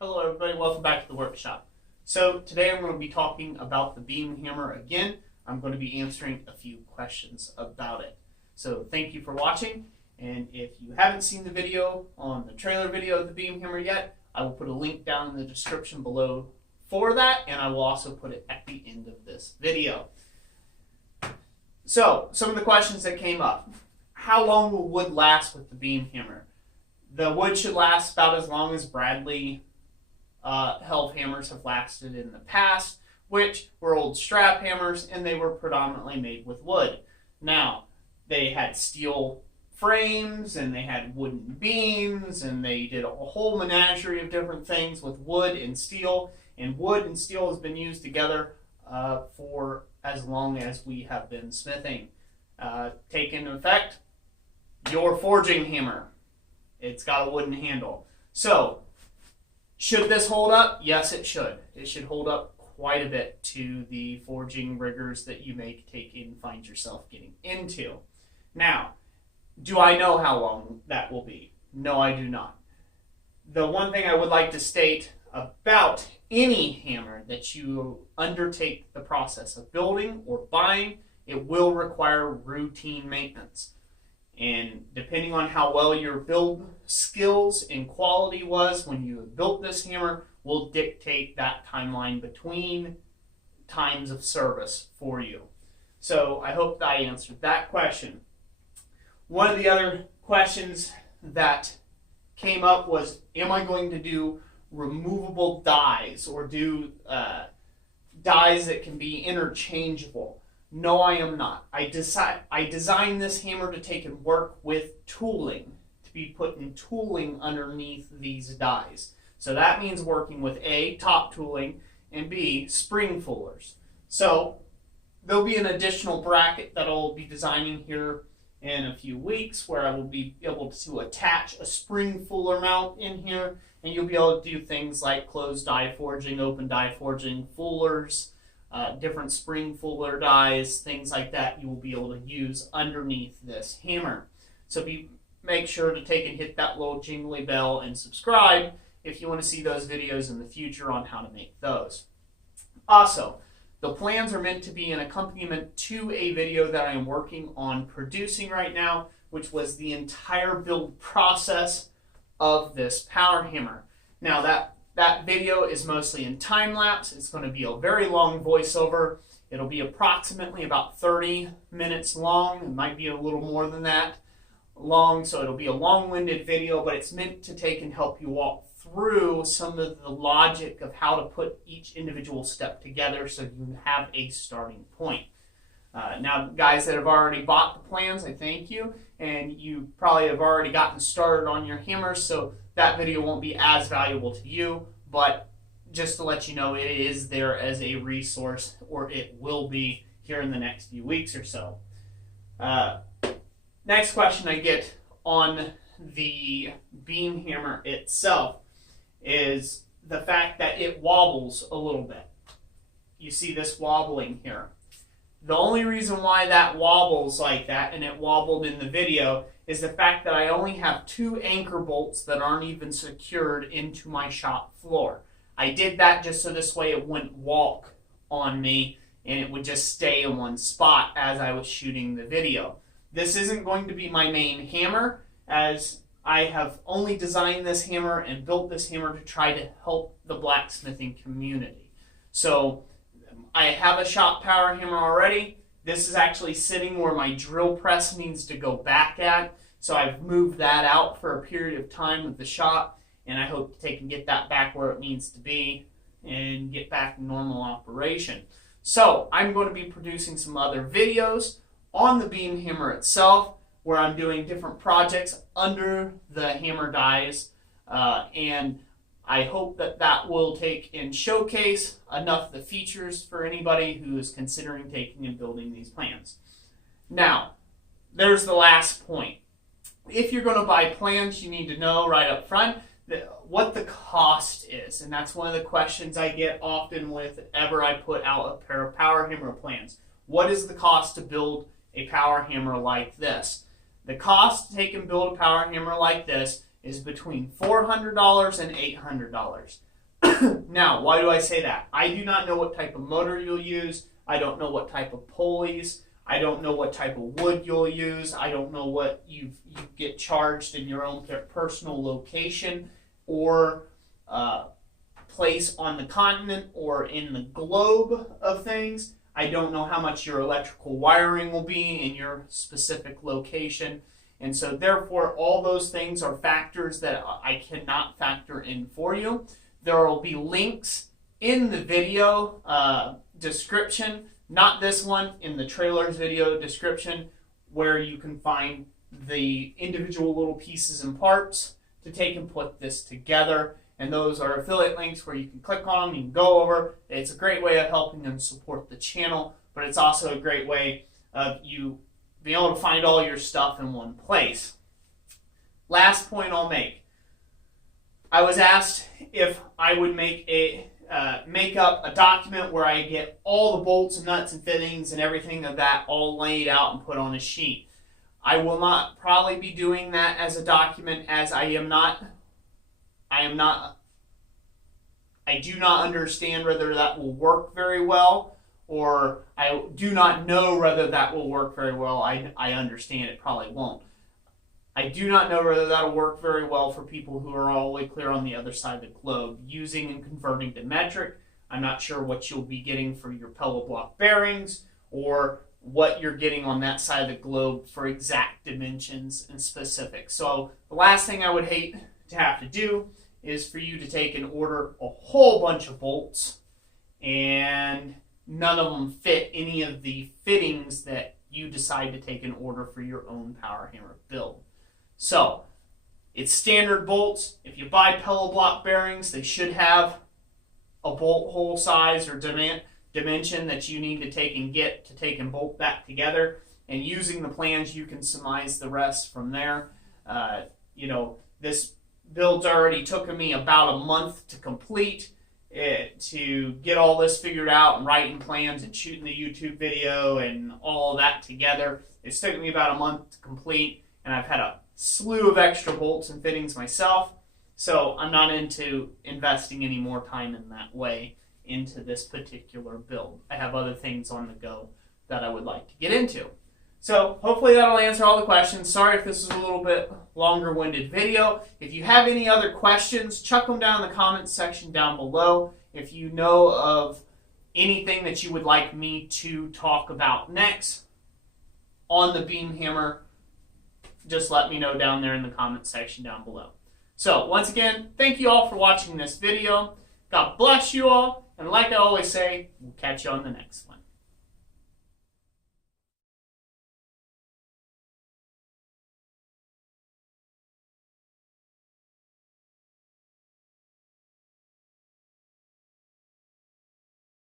Hello everybody, welcome back to the workshop. So today I'm going to be talking about the beam hammer again. I'm going to be answering a few questions about it. So thank you for watching, and if you haven't seen the video on the trailer video of the beam hammer yet, I will put a link down in the description below for that, and I will also put it at the end of this video. So some of the questions that came up. How long will wood last with the beam hammer? The wood should last about as long as Bradley helve hammers have lasted in the past, which were old strap hammers, and they were predominantly made with wood. Now, they had steel frames, and they had wooden beams, and they did a whole menagerie of different things with wood and steel, and wood and steel has been used together for as long as we have been smithing. Take into effect your forging hammer. It's got a wooden handle. So, should this hold up? Yes, it should. It should hold up quite a bit to the forging rigors that you may take and find yourself getting into. Now, do I know how long that will be? No, I do not. The one thing I would like to state about any hammer that you undertake the process of building or buying, it will require routine maintenance. And depending on how well your build skills and quality was when you built this hammer will dictate that timeline between times of service for you. So I hope that I answered that question. One of the other questions that came up was, am I going to do removable dies or do dies that can be interchangeable? No, I am not. I designed this hammer to take and work with tooling, to be putting tooling underneath these dies. So that means working with A, top tooling, and B, spring fullers. So there'll be an additional bracket that I'll be designing here in a few weeks where I will be able to attach a spring fuller mount in here, and you'll be able to do things like closed die forging, open die forging, fullers, different spring fuller dies, things like that you will be able to use underneath this hammer. So make sure to take and hit that little jingly bell and subscribe if you want to see those videos in the future on how to make those. Also, the plans are meant to be an accompaniment to a video that I am working on producing right now, which was the entire build process of this power hammer. Now that video is mostly in time lapse. It's going to be a very long voiceover. It'll be approximately about 30 minutes long. It might be a little more than that long, so it'll be a long-winded video, but it's meant to take and help you walk through some of the logic of how to put each individual step together so you have a starting point. Now, guys that have already bought the plans, I thank you, and you probably have already gotten started on your hammers, so that video won't be as valuable to you, but just to let you know, it is there as a resource, or it will be here in the next few weeks or so. Next question I get on the beam hammer itself is the fact that it wobbles a little bit. You see this wobbling here. The only reason why that wobbles like that, and it wobbled in the video, is the fact that I only have 2 anchor bolts that aren't even secured into my shop floor. I did that just so this way it wouldn't walk on me and it would just stay in one spot as I was shooting the video. This isn't going to be my main hammer, as I have only designed this hammer and built this hammer to try to help the blacksmithing community. So I have a shop power hammer already. This is actually sitting where my drill press needs to go back at. So I've moved that out for a period of time with the shop, and I hope to take and get that back where it needs to be and get back to normal operation. So I'm going to be producing some other videos on the beam hammer itself where I'm doing different projects under the hammer dies, and I hope that that will take and showcase enough of the features for anybody who is considering taking and building these plans. Now, there's the last point. If you're going to buy plans, you need to know right up front what the cost is. And that's one of the questions I get often whenever I put out a pair of power hammer plans. What is the cost to build a power hammer like this. The cost to take and build a power hammer like this is between $400 and $800. Now, why do I say that? I do not know what type of motor you'll use. I don't know what type of pulleys. I don't know what type of wood you'll use. I don't know what you get charged in your own personal location or place on the continent or in the globe of things. I don't know how much your electrical wiring will be in your specific location. And so therefore, all those things are factors that I cannot factor in for you. There will be links in the video description, not this one, in the trailer's video description, where you can find the individual little pieces and parts to take and put this together. And those are affiliate links where you can click on them, you can go over. It's a great way of helping them support the channel, but it's also a great way of you being able to find all your stuff in one place. Last point I'll make. I was asked if I would make up a document where I get all the bolts and nuts and fittings and everything of that all laid out and put on a sheet. I will not probably be doing that as a document, as I do not understand whether that will work very well, or I do not know whether that will work very well. I understand it probably won't. I do not know whether that'll work very well for people who are all the way clear on the other side of the globe using and converting to metric. I'm not sure what you'll be getting for your pellet block bearings or what you're getting on that side of the globe for exact dimensions and specifics. So the last thing I would hate to have to do is for you to take and order a whole bunch of bolts and none of them fit any of the fittings that you decide to take an order for your own power hammer build. So, it's standard bolts. If you buy pellet block bearings, they should have a bolt hole size or dimension that you need to take and bolt that together. And using the plans, you can surmise the rest from there. This build's already taken me about a month to complete to get all this figured out and writing plans and shooting the YouTube video and all that together. It's taken me about a month to complete, and I've had a slew of extra bolts and fittings myself, so I'm not into investing any more time in that way into this particular build. I have other things on the go that I would like to get into. So hopefully that'll answer all the questions. Sorry if this is a little bit longer-winded video. If you have any other questions, chuck them down in the comments section down below. If you know of anything that you would like me to talk about next on the beam hammer, just let me know down there in the comments section down below. So once again, thank you all for watching this video. God bless you all, and like I always say, we'll catch you on the next one.